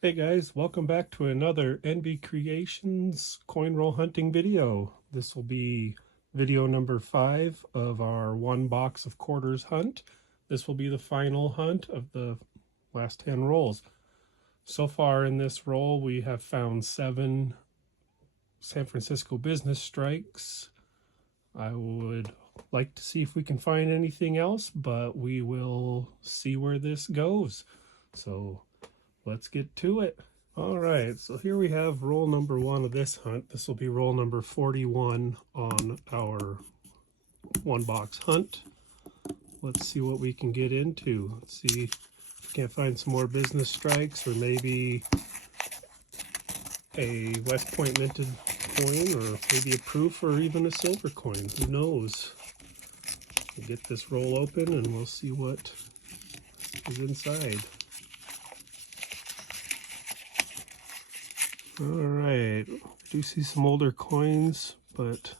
Hey guys, welcome back to another NV Creations coin roll hunting video. This will be video number 5 of our 1 box of quarters hunt. This will be the final hunt of the last 10 rolls. So far in this roll we have found 7 San Francisco business strikes. I would like to see if we can find anything else, but we will see where this goes. So let's get to it. All right, so here we have roll number 1 of this hunt. This will be roll number 41 on our 1 box hunt. Let's see what we can get into. Let's see if we can't find some more business strikes, or maybe a West Point minted coin, or maybe a proof, or even a silver coin. Who knows? We'll get this roll open and we'll see what is inside. All right, I do see some older coins, but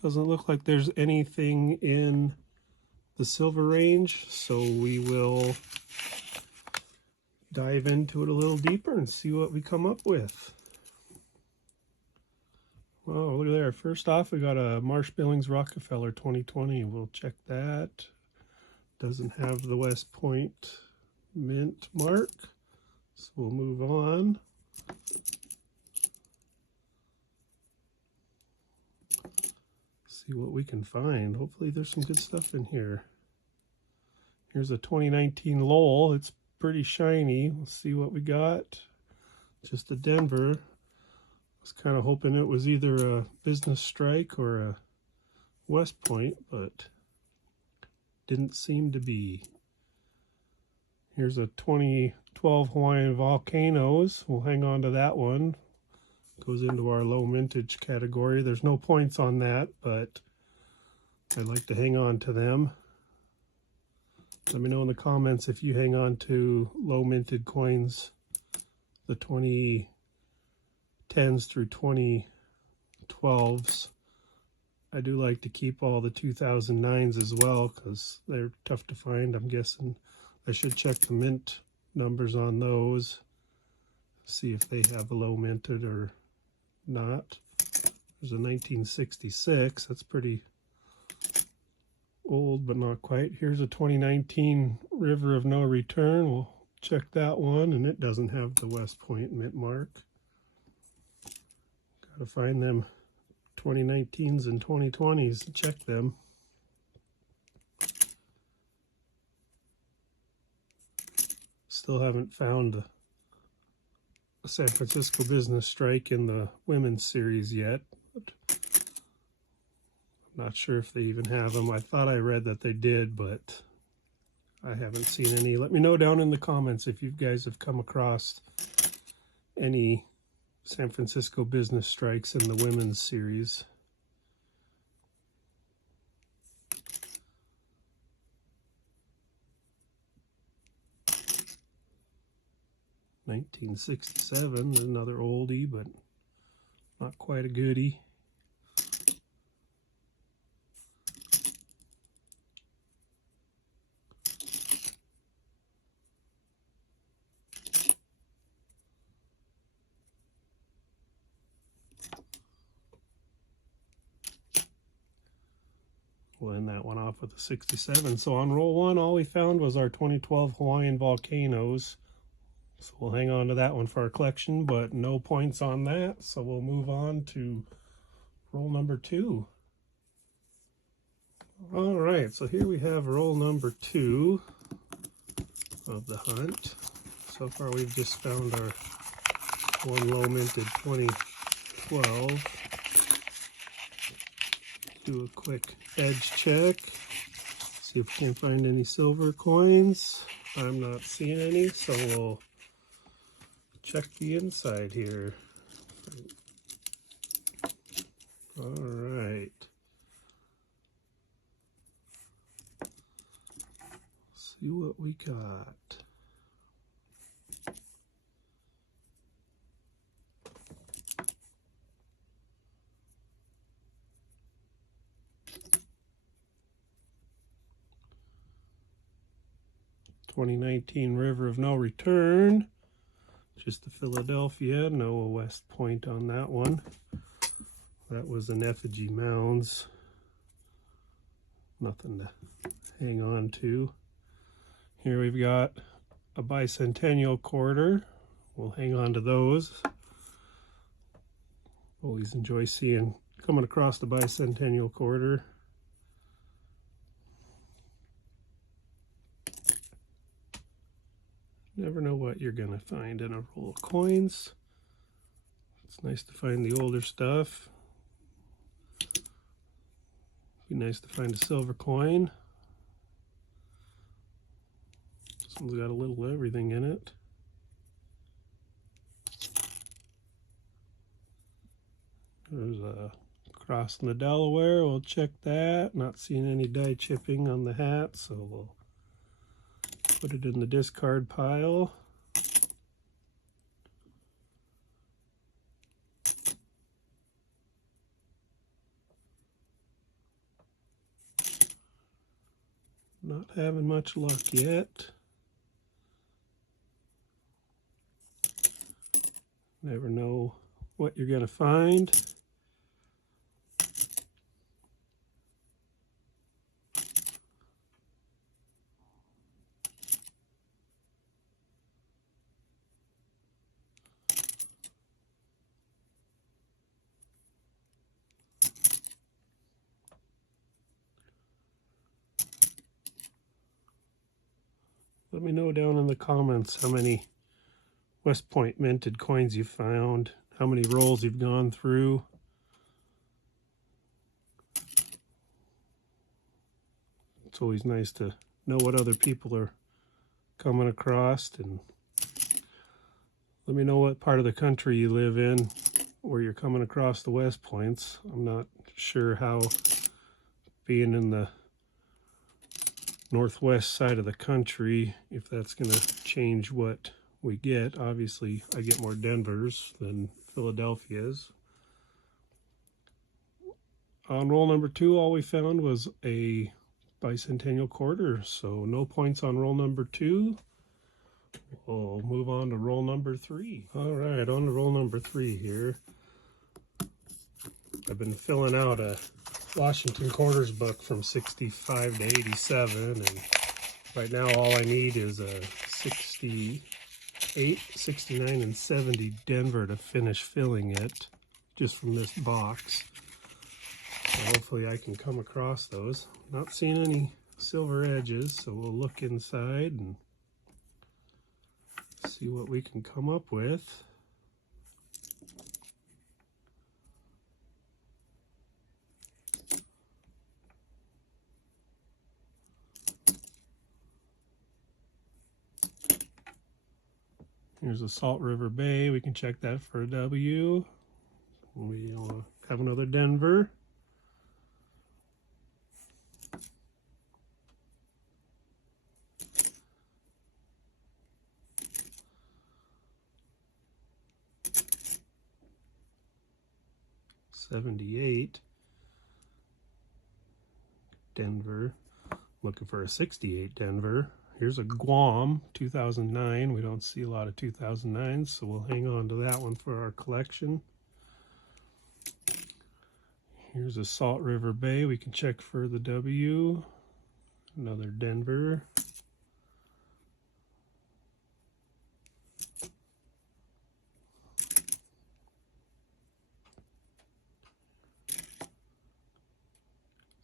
doesn't look like there's anything in the silver range, so we will dive into it a little deeper and see what we come up with. Well, look there. First off, we got a Marsh Billings Rockefeller 2020. We'll check that. Doesn't have the West Point mint mark, so we'll move on. See what we can find. Hopefully there's some good stuff in here. Here's a 2019 Lowell. It's pretty shiny. We'll see what we got. Just a Denver. I was kind of hoping it was either a business strike or a West Point, but didn't seem to be. Here's a 2012 Hawaiian Volcanoes. We'll hang on to that one. Goes into our low mintage category. There's no points on that, but I'd like to hang on to them. Let me know in the comments if you hang on to low minted coins, the 2010s through 2012s. I do like to keep all the 2009s as well because they're tough to find. I'm guessing I should check the mint numbers on those, see if they have a low minted or not. There's a 1966. That's pretty old, but not quite. Here's a 2019 River of No Return. We'll check that one, and it doesn't have the West Point mint mark. Gotta find them 2019s and 2020s to check them. Still haven't found a San Francisco business strike in the women's series yet, but I'm not sure if they even have them. I thought I read that they did, but I haven't seen any. Let me know down in the comments if you guys have come across any San Francisco business strikes in the women's series. $1967, another oldie, but not quite a goodie. We'll end that one off with a 67. So on roll 1, all we found was our 2012 Hawaiian Volcanoes. So we'll hang on to that one for our collection, but no points on that. So we'll move on to roll number 2. All right, so here we have roll number 2 of the hunt. So far we've just found our one low minted 2012. Do a quick edge check, see if we can find any silver coins. I'm not seeing any, so we'll check the inside here. All right. See what we got. '19 River of No Return. just the Philadelphia, no West Point on that one. That was an effigy mounds. Nothing to hang on to. Here we've got a bicentennial quarter. We'll hang on to those. Always enjoy coming across the bicentennial quarter. Never know what you're gonna find in a roll of coins. It's nice to find the older stuff. Be nice to find a silver coin. This one's got a little everything in it. There's a crossing the Delaware. We'll check that. Not seeing any die chipping on the hat, so we'll put it in the discard pile. Not having much luck yet. Never know what you're gonna find. Let me know down in the comments how many West Point minted coins you found, how many rolls you've gone through. It's always nice to know what other people are coming across, and let me know what part of the country you live in where you're coming across the West Points. I'm not sure how being in the northwest side of the country, if that's going to change what we get. Obviously, I get more Denvers than Philadelphia's. On roll number 2, all we found was a bicentennial quarter, so no points on roll number 2. We'll move on to roll number 3. All right, on to roll number 3 here. I've been filling out a Washington quarters book from 65 to 87, and right now all I need is a 68, 69, and 70 Denver to finish filling it just from this box. So hopefully I can come across those. Not seeing any silver edges, so we'll look inside and see what we can come up with. Here's a Salt River Bay. We can check that for a W. We'll have another Denver. '78 Denver. Looking for a 68 Denver. Here's a Guam 2009. We don't see a lot of 2009s, so we'll hang on to that one for our collection. Here's a Salt River Bay. We can check for the W. Another Denver.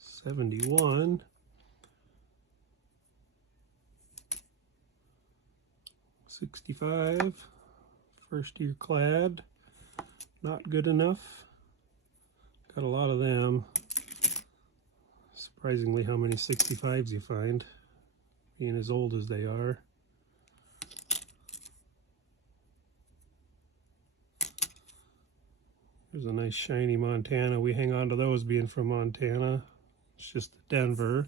'71. 65, first year clad, not good enough. Got a lot of them. Surprisingly how many 65s you find, being as old as they are. There's a nice shiny Montana. We hang on to those being from Montana. It's just Denver,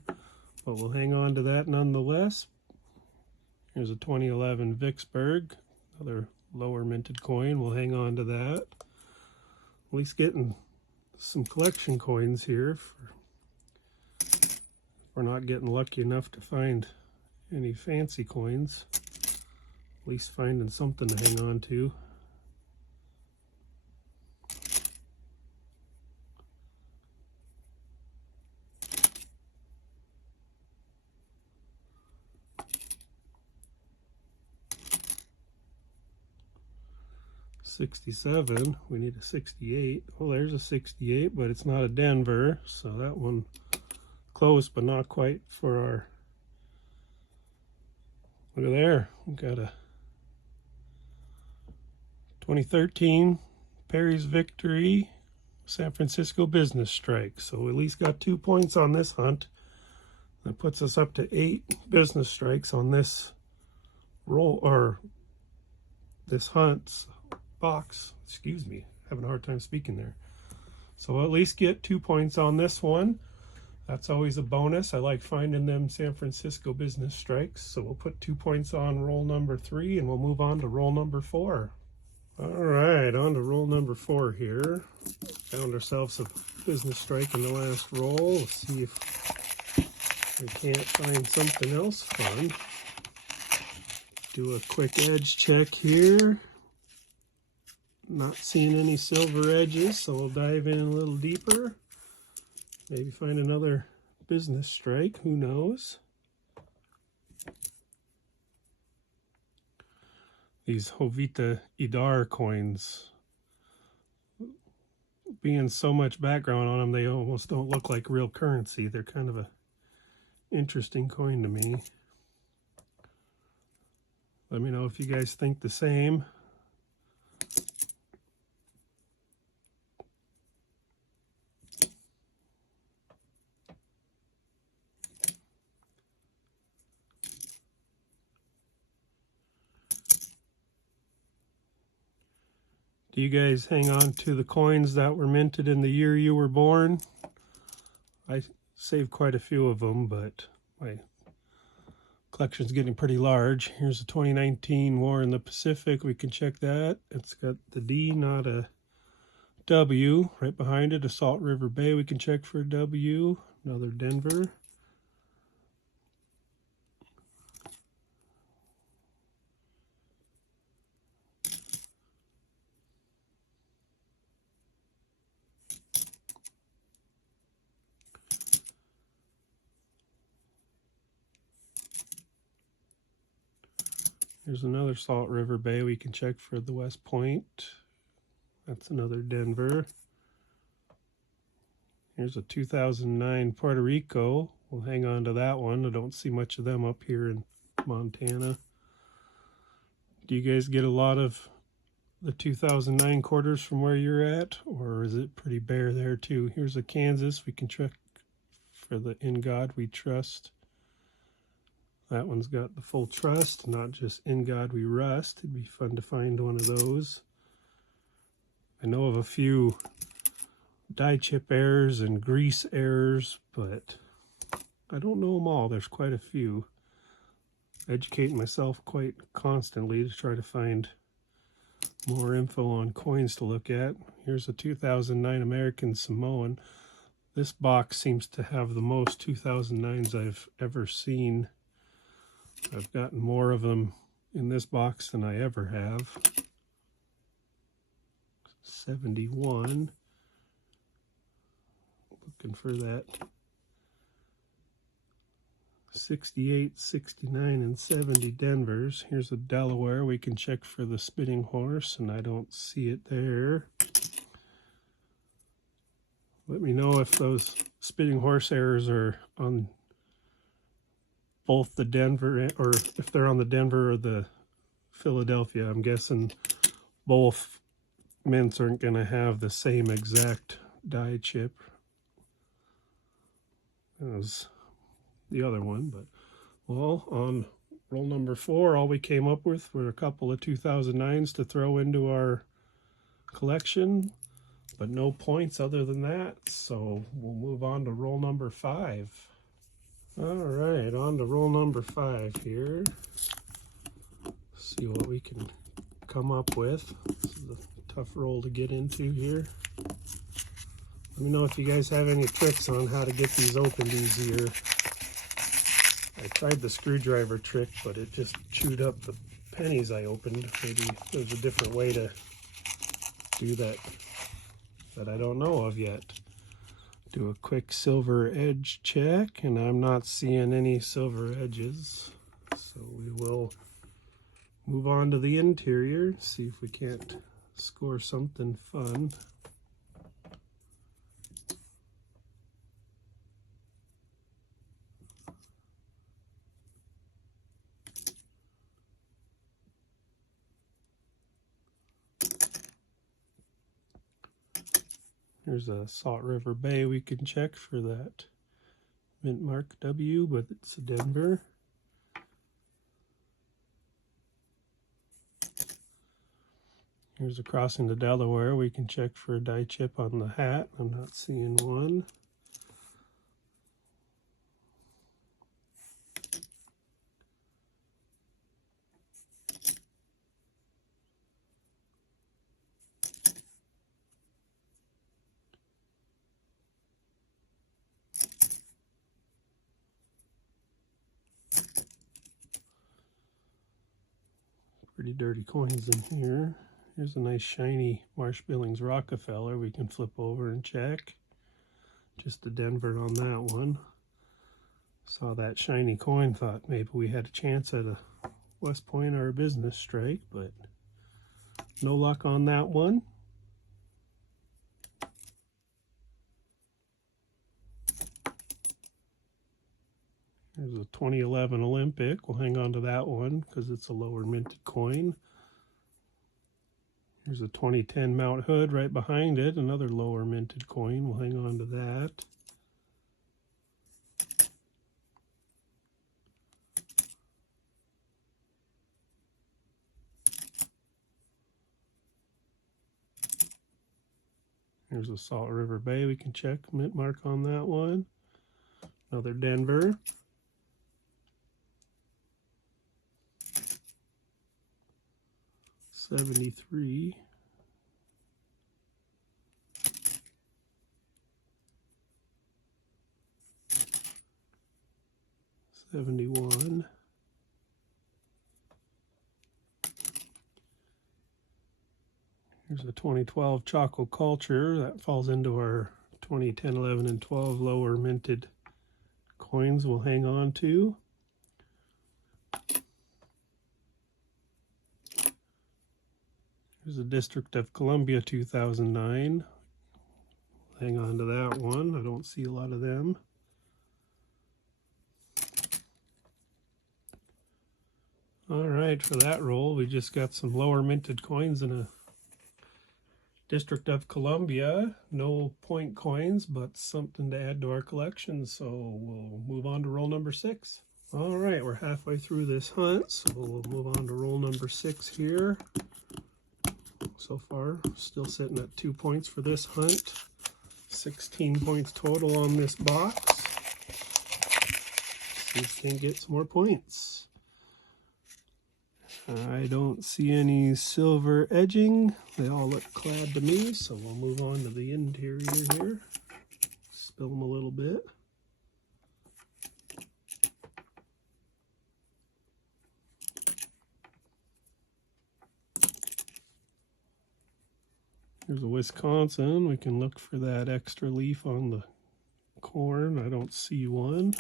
but we'll hang on to that nonetheless. Here's a 2011 Vicksburg, another lower minted coin. We'll hang on to that. At least getting some collection coins here. We're not getting lucky enough to find any fancy coins. At least finding something to hang on to. $67. We need a 68. Well, there's a 68, but it's not a Denver, so that one close, but not quite for our. Look at there. We got a 2013 Perry's Victory San Francisco Business Strike. So we at least got 2 points on this hunt. That puts us up to 8 business strikes on this roll, or this hunt's box. Excuse me, having a hard time speaking there. So we'll at least get 2 points on this one. That's always a bonus. I like finding them San Francisco business strikes. So we'll put 2 points on roll number 3, and we'll move on to roll number 4. All right, on to roll number 4 here. Found ourselves a business strike in the last roll. Let's see if we can't find something else fun. Do a quick edge check here. Not seeing any silver edges, so we'll dive in a little deeper. Maybe find another business strike, who knows? These Jovita Idar coins, being so much background on them, they almost don't look like real currency. They're kind of a interesting coin to me. Let me know if you guys think the same. Do you guys hang on to the coins that were minted in the year you were born? I saved quite a few of them, but my collection's getting pretty large. Here's a 2019 War in the Pacific. We can check that. It's got the D, not a W. Right behind it, a Salt River Bay. We can check for a W. Another Denver. Here's another Salt River Bay. We can check for the West Point. That's another Denver. Here's a 2009 Puerto Rico. We'll hang on to that one. I don't see much of them up here in Montana. Do you guys get a lot of the 2009 quarters from where you're at, or is it pretty bare there too? Here's a Kansas. We can check for the In God We Trust. That one's got the full trust, not just In God We Rust. It'd be fun to find one of those. I know of a few die chip errors and grease errors, but I don't know them all. There's quite a few. Educating myself quite constantly to try to find more info on coins to look at. Here's a 2009 American Samoan. This box seems to have the most 2009s I've ever seen. I've gotten more of them in this box than I ever have. 71. Looking for that 68, 69, and 70 Denvers. Here's a Delaware. We can check for the spinning horse, and I don't see it there. Let me know if those spinning horse errors are on both the Denver, or if they're on the Denver or the Philadelphia. I'm guessing both mints aren't going to have the same exact die chip as the other one. But well, on roll number 4, all we came up with were a couple of 2009s to throw into our collection, but no points other than that. So we'll move on to roll number 5. All right, on to roll number 5 here. See what we can come up with. This is a tough roll to get into here. Let me know if you guys have any tricks on how to get these opened easier. I tried the screwdriver trick, but it just chewed up the pennies I opened. Maybe there's a different way to do that that I don't know of yet. Do a quick silver edge check, and I'm not seeing any silver edges. So we will move on to the interior, see if we can't score something fun. There's a Salt River Bay we can check for that mint mark W, but it's a Denver. Here's a crossing to Delaware. We can check for a die chip on the hat. I'm not seeing one. Pretty dirty coins in here. Here's a nice shiny Marsh Billings Rockefeller we can flip over and check. Just a Denver on that one. Saw that shiny coin, thought maybe we had a chance at a West Point or a business strike, but no luck on that one. There's a 2011 Olympic. We'll hang on to that one because it's a lower minted coin. Here's a 2010 Mount Hood right behind it, another lower minted coin. We'll hang on to that. Here's a Salt River Bay. We can check mint mark on that one. Another Denver. $73. $71. Here's a 2012 Choco Culture. That falls into our 2010, 11, and 12 lower minted coins we'll hang on to. Here's a District of Columbia 2009. Hang on to that one. I don't see a lot of them. All right, for that roll, we just got some lower minted coins in a District of Columbia. No point coins, but something to add to our collection. So we'll move on to roll number 6. All right, we're halfway through this hunt, so we'll move on to roll number 6 here. So far, still sitting at 2 points for this hunt. 16 points total on this box. See if we can get some more points. I don't see any silver edging. They all look clad to me, so we'll move on to the interior here. Spill them a little bit. Here's a Wisconsin. We can look for that extra leaf on the corn. I don't see one.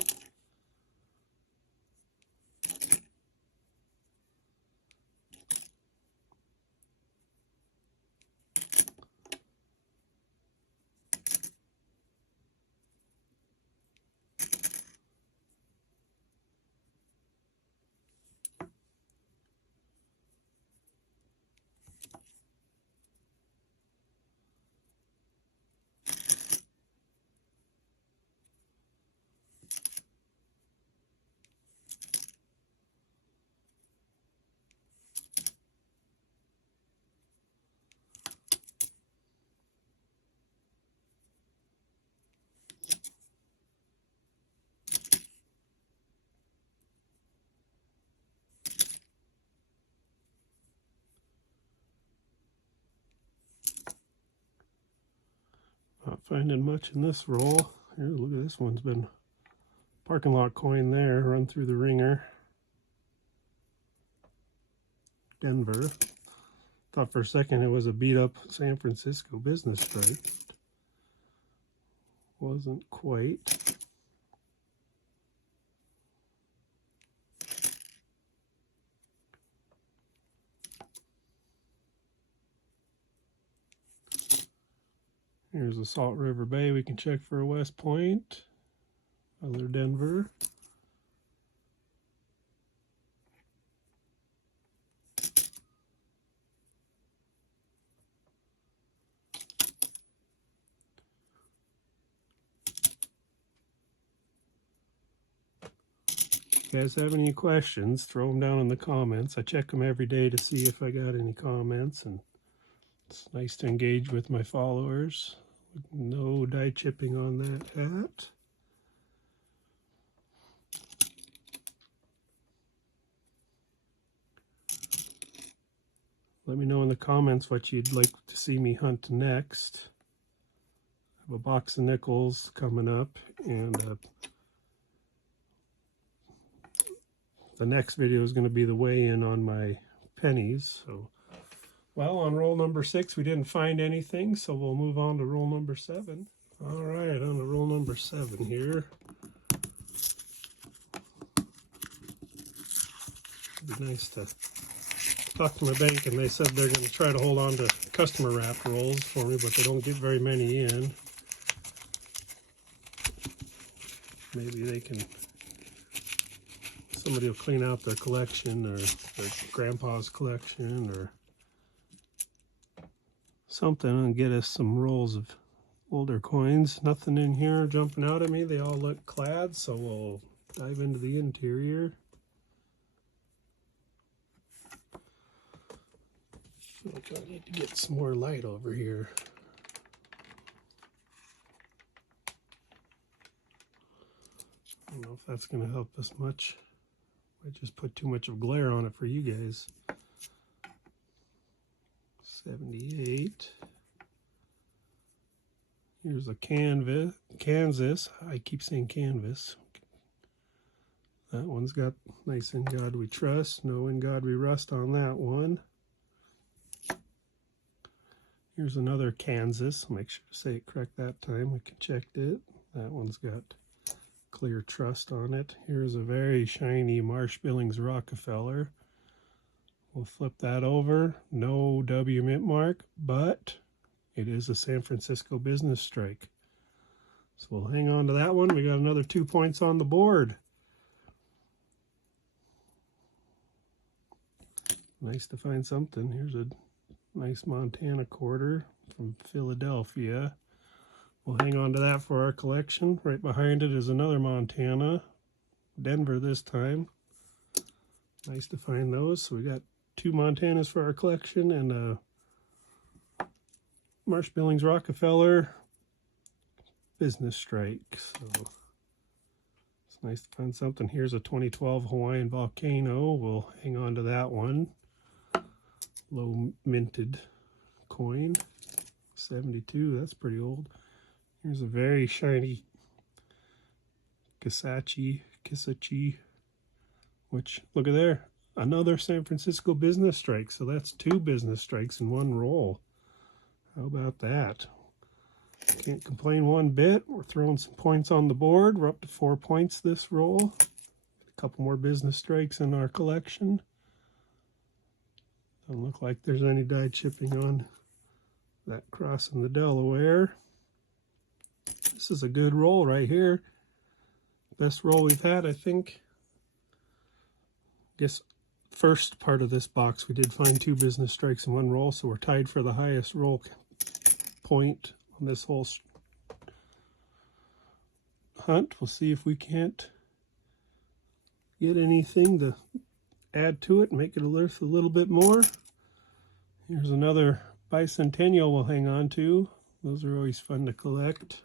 Not finding much in this roll. Here, look at this one's been parking lot coin there, run through the ringer. Denver. Thought for a second it was a beat up San Francisco business strike. Wasn't quite. Here's the Salt River Bay. We can check for a West Point. Other Denver. If you guys have any questions, throw them down in the comments. I check them every day to see if I got any comments, and it's nice to engage with my followers. No die chipping on that hat. Let me know in the comments what you'd like to see me hunt next. I have a box of nickels coming up, and the next video is going to be the weigh-in on my pennies. So, well, on roll number 6 we didn't find anything, so we'll move on to roll number 7. All right, on to roll number 7 here. It'd be nice to talk to my bank, and they said they're going to try to hold on to customer wrap rolls for me, but they don't get very many in. Maybe they can, somebody will clean out their collection, or their grandpa's collection, or something, and get us some rolls of older coins. Nothing in here jumping out at me. They all look clad, so we'll dive into the interior. I think I need to get some more light over here. I don't know if that's going to help us much. I just put too much of glare on it for you guys. 78. Here's a Kansas. I keep saying canvas. That one's got nice "In God We Trust," no "In God We Rust" on that one. Here's another Kansas. I'll make sure to say it correct that time. We checked it. That one's got clear trust on it. Here's a very shiny Marsh Billings Rockefeller. We'll flip that over. No W mint mark, but it is a San Francisco business strike. So we'll hang on to that one. We got another 2 points on the board. Nice to find something. Here's a nice Montana quarter from Philadelphia. We'll hang on to that for our collection. Right behind it is another Montana, Denver this time. Nice to find those. So we got 2 Montanas for our collection, and a Marsh Billings Rockefeller business strike. So it's nice to find something. Here's a 2012 Hawaiian Volcano. We'll hang on to that one. Low minted coin. 72, that's pretty old. Here's a very shiny Kisachi, which, look at there, another San Francisco business strike. So that's 2 business strikes in one roll. How about that? Can't complain one bit. We're throwing some points on the board. We're up to 4 points this roll. A couple more business strikes in our collection. Doesn't look like there's any die chipping on that crossing the Delaware. This is a good roll right here. Best roll we've had, I think. Guess first part of this box we did find 2 business strikes in one roll, so we're tied for the highest roll point on this whole hunt. We'll see if we can't get anything to add to it and make it worth a little bit more. Here's another bicentennial we'll hang on to. Those are always fun to collect.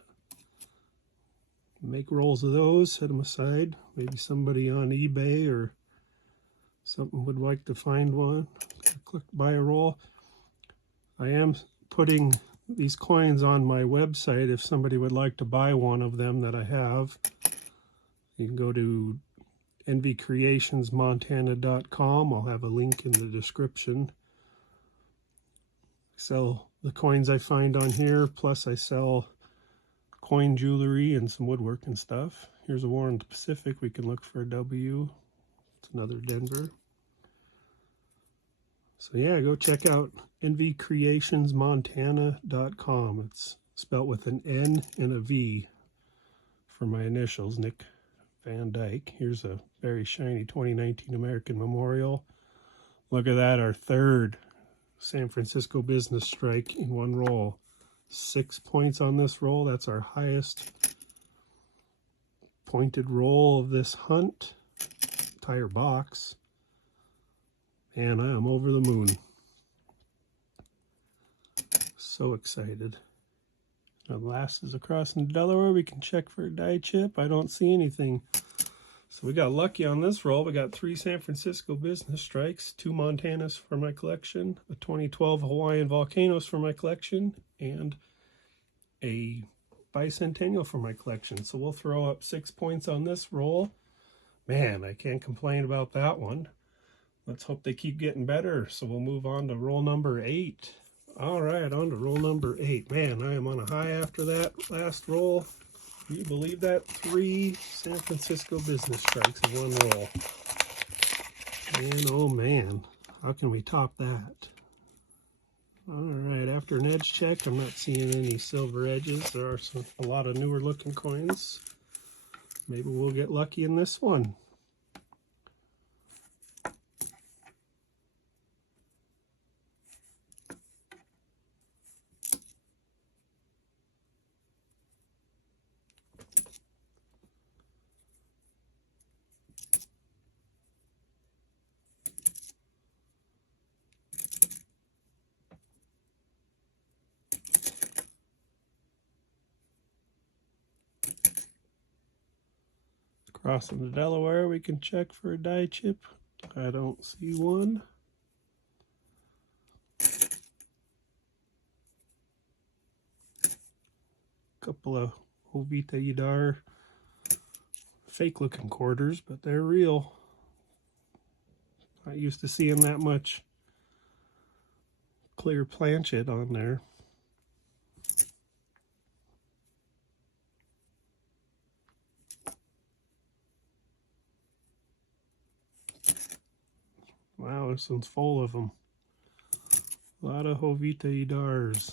Make rolls of those, set them aside. Maybe somebody on eBay or something would like to find one. Click buy a roll. I am putting these coins on my website if somebody would like to buy one of them that I have. You can go to nvcreationsmontana.com. I'll have a link in the description. I sell the coins I find on here, plus I sell coin jewelry and some woodworking stuff. Here's a war in the Pacific. We can look for a W. It's another Denver. So yeah, go check out nvcreationsmontana.com. It's spelled with an N and a V for my initials, Nick Van Dyke. Here's a very shiny 2019 American Memorial. Look at that, our third San Francisco business strike in one roll. 6 points on this roll. That's our highest pointed roll of this hunt. Entire box. And I am over the moon. So excited. Now the last is across in Delaware. We can check for a die chip. I don't see anything. So we got lucky on this roll. We got 3 San Francisco business strikes, 2 Montanas for my collection, a 2012 Hawaiian Volcanoes for my collection, and a bicentennial for my collection. So we'll throw up 6 points on this roll. Man, I can't complain about that one. Let's hope they keep getting better. So we'll move on to roll number 8. All right, on to roll number 8. Man, I am on a high after that last roll. Can you believe that? 3 San Francisco business strikes in one roll. Man, oh man, how can we top that? All right, after an edge check, I'm not seeing any silver edges. There are a lot of newer looking coins. Maybe we'll get lucky in this one. Crossing to Delaware, we can check for a die chip. I don't see one. Couple of Jovita Yadar fake looking quarters, but they're real. Not used to seeing that much clear planchet on there. Wow, this one's full of them. A lot of Jovita Yadars.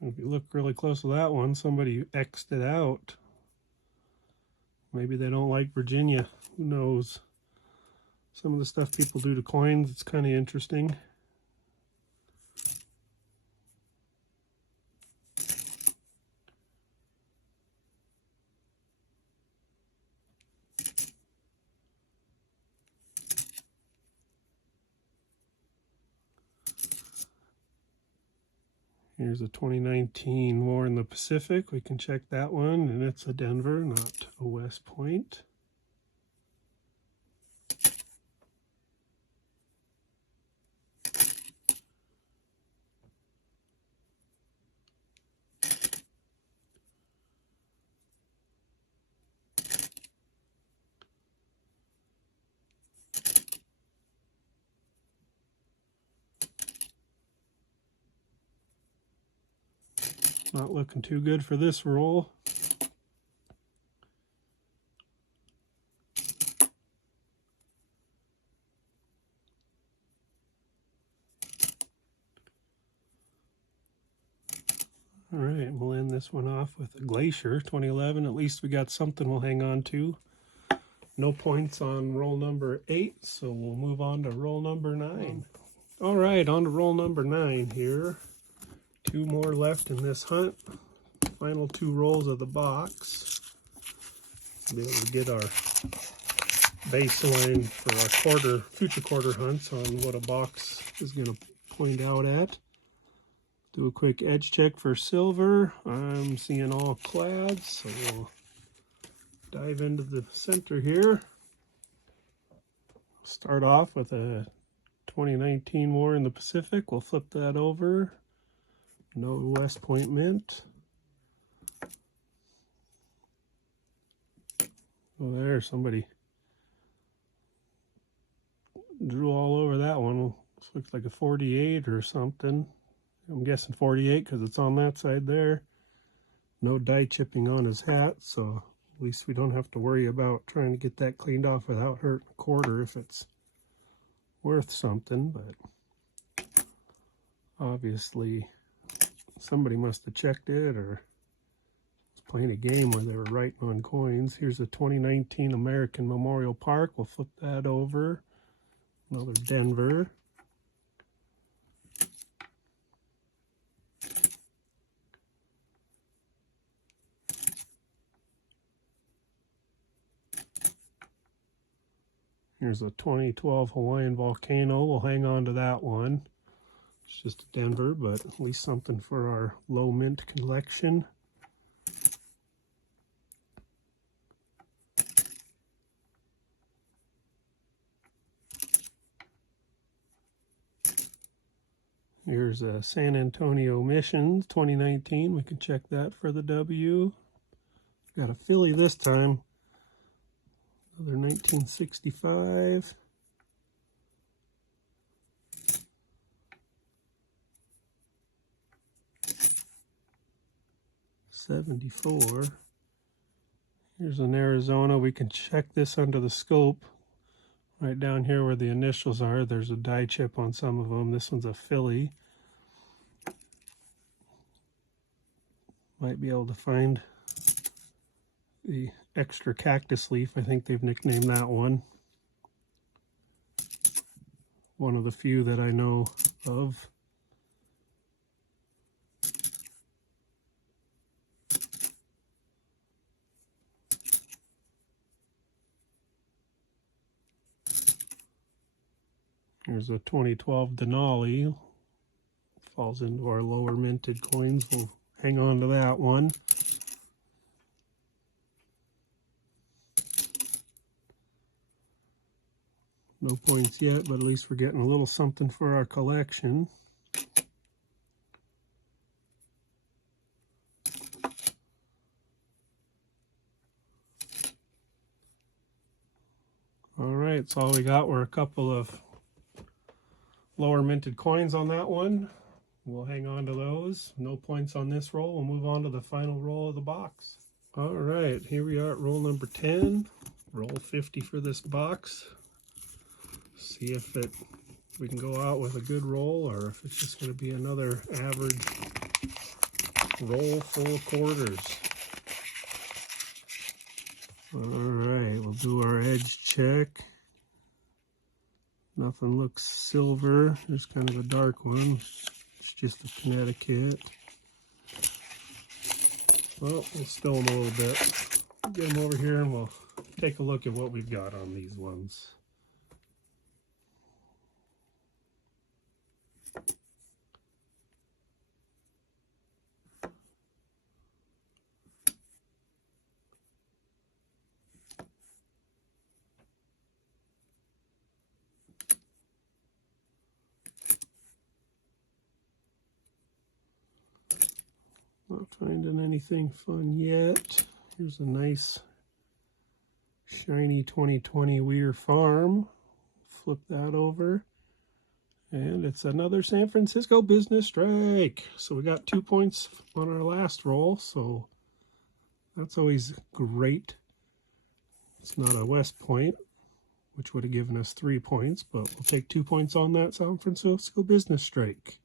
If you look really close to that one, somebody X'd it out. Maybe they don't like Virginia. Who knows? Some of the stuff people do to coins, it's kind of interesting. Here's a 2019 War in the Pacific. We can check that one, and it's a Denver, not a West Point. Not looking too good for this roll. All right, we'll end this one off with a Glacier 2011. At least we got something we'll hang on to. No points on roll number 8, so we'll move on to roll number 9. All right, on to roll number 9 here. 2 more left in this hunt. Final 2 rolls of the box. Be able to get our baseline for our future quarter hunts on what a box is going to point out at. Do a quick edge check for silver. I'm seeing all clads, so we'll dive into the center here. Start off with a 2019 War in the Pacific. We'll flip that over. No West Point mint. Oh, there, somebody drew all over that one. This looks like a 48 or something. I'm guessing 48 because it's on that side there. No die chipping on his hat, so at least we don't have to worry about trying to get that cleaned off without hurting a quarter if it's worth something. But obviously somebody must have checked it or was playing a game where they were writing on coins. Here's a 2019 American Memorial Park. We'll flip that over. Another Denver. Here's a 2012 Hawaiian Volcano. We'll hang on to that one. It's just a Denver, but at least something for our low mint collection. Here's a San Antonio Missions 2019. We can check that for the W. Got a Philly this time. Another 1965. '74. Here's an Arizona. We can check this under the scope. Right down here where the initials are, there's a die chip on some of them. This one's a Philly. Might be able to find the extra cactus leaf. I think they've nicknamed that one. One of the few that I know of. Here's a 2012 Denali. Falls into our lower minted coins. We'll hang on to that one. No points yet, but at least we're getting a little something for our collection. All right, that's all we got. We're a couple of lower minted coins on that one. We'll hang on to those. No points on this roll. We'll move on to the final roll of the box. All right, here we are at roll number 10. Roll 50 for this box. See if we can go out with a good roll or if it's just going to be another average roll full of quarters. All right, we'll do our edge check. Nothing looks silver. There's kind of a dark one. It's just a Connecticut. Well, we'll spill them a little bit. Get them over here and we'll take a look at what we've got on these ones. Not finding anything fun yet. Here's a nice shiny 2020 Weir Farm. Flip that over. And it's another San Francisco Business Strike. So we got 2 points on our last roll. So that's always great. It's not a West Point, which would have given us 3 points, but we'll take 2 points on that San Francisco Business Strike.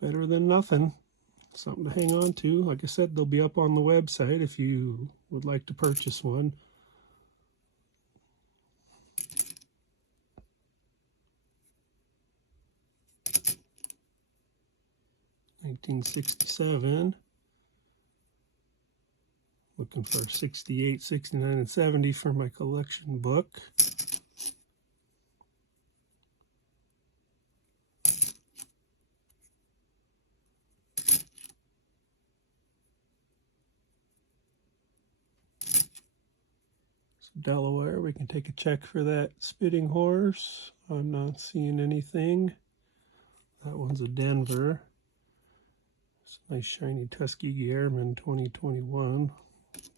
Better than nothing. Something to hang on to. Like I said, they'll be up on the website if you would like to purchase one. $1967. Looking for 68, 69, and 70 for my collection book. Delaware, we can take a check for that spitting horse. I'm not seeing anything. That one's a Denver. It's a nice shiny Tuskegee Airman 2021.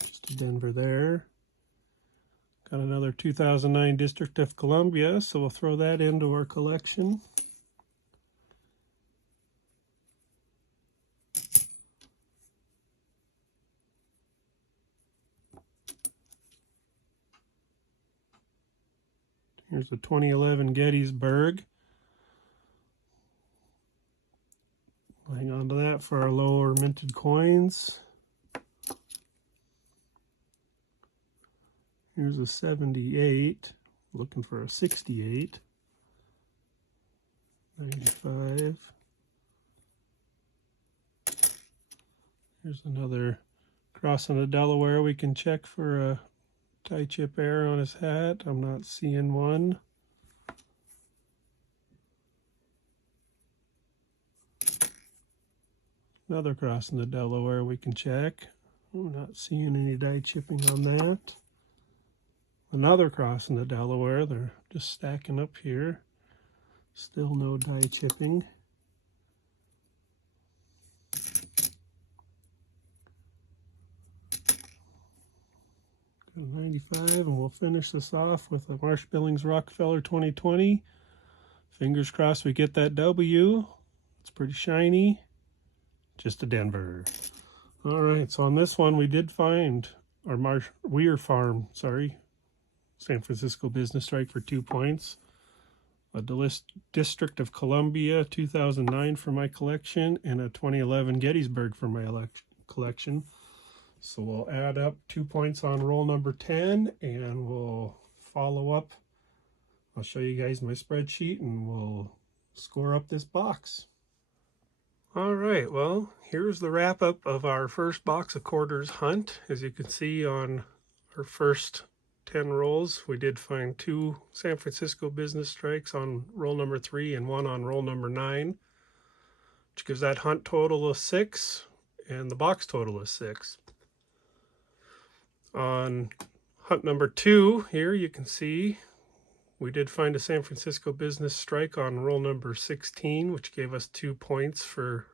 Just a Denver there. Got another 2009 District of Columbia, so we'll throw that into our collection. Here's the 2011 Gettysburg. Hang on to that for our lower minted coins. Here's a 78. Looking for a 68. 95. Here's another crossing the Delaware. We can check for a tie chip error on his hat. I'm not seeing one. Another crossing the Delaware we can check. I'm not seeing any die chipping on that. Another crossing the Delaware. They're just stacking up here. Still no die chipping. Got a 95, and we'll finish this off with a Marsh Billings Rockefeller 2020. Fingers crossed we get that W. It's pretty shiny. Just a Denver. All right, so on this one we did find our Weir Farm, San Francisco business strike for 2 points. A District of Columbia 2009 for my collection, and a 2011 Gettysburg for my collection. So we'll add up 2 points on roll number 10, and we'll follow up. I'll show you guys my spreadsheet, and we'll score up this box. All right, well, here's the wrap up of our first box of quarters hunt. As you can see on our first 10 rolls, we did find 2 San Francisco business strikes on roll number 3 and 1 on roll number 9, which gives that hunt total of 6 and the box total is 6. On hunt number 2 here, you can see we did find a San Francisco business strike on roll number 16, which gave us 2 points for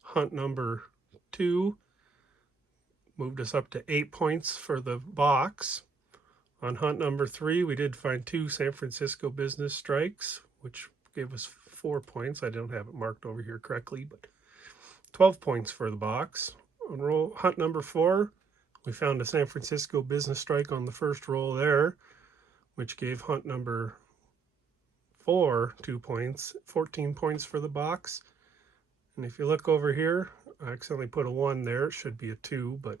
hunt number 2. Moved us up to 8 points for the box. On hunt number 3, we did find 2 San Francisco business strikes, which gave us 4 points. I don't have it marked over here correctly, but 12 points for the box. On hunt number 4, we found a San Francisco business strike on the first roll there, which gave hunt number 4 2 points, 14 points for the box. And if you look over here, I accidentally put a 1 there. It should be a 2, but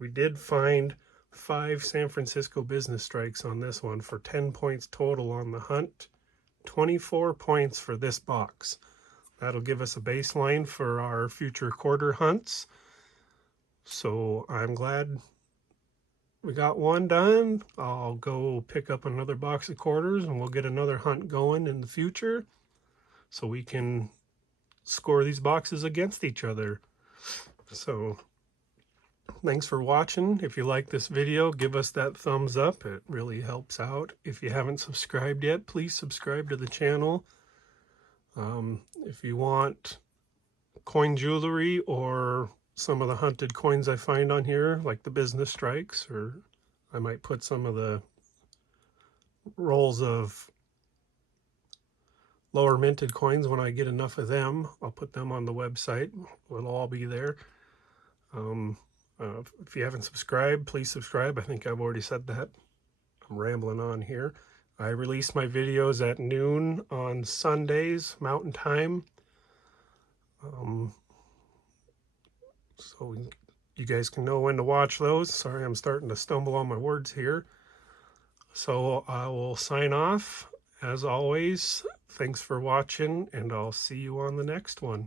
we did find 5 San Francisco business strikes on this one for 10 points total on the hunt, 24 points for this box. That'll give us a baseline for our future quarter hunts. So I'm glad we got one done. I'll go pick up another box of quarters and we'll get another hunt going in the future so we can score these boxes against each other. So thanks for watching. If you like this video, give us that thumbs up. It really helps out. If you haven't subscribed yet, please subscribe to the channel. If you want coin jewelry or some of the hunted coins I find on here, like the business strikes, or I might put some of the rolls of lower minted coins when I get enough of them. I'll put them on the website. It'll all be there. If you haven't subscribed, please subscribe. I think I've already said that. I'm rambling on here. I release my videos at noon on Sundays, Mountain Time. So you guys can know when to watch those. Sorry, I'm starting to stumble on my words here. So I will sign off. As always, thanks for watching, and I'll see you on the next one.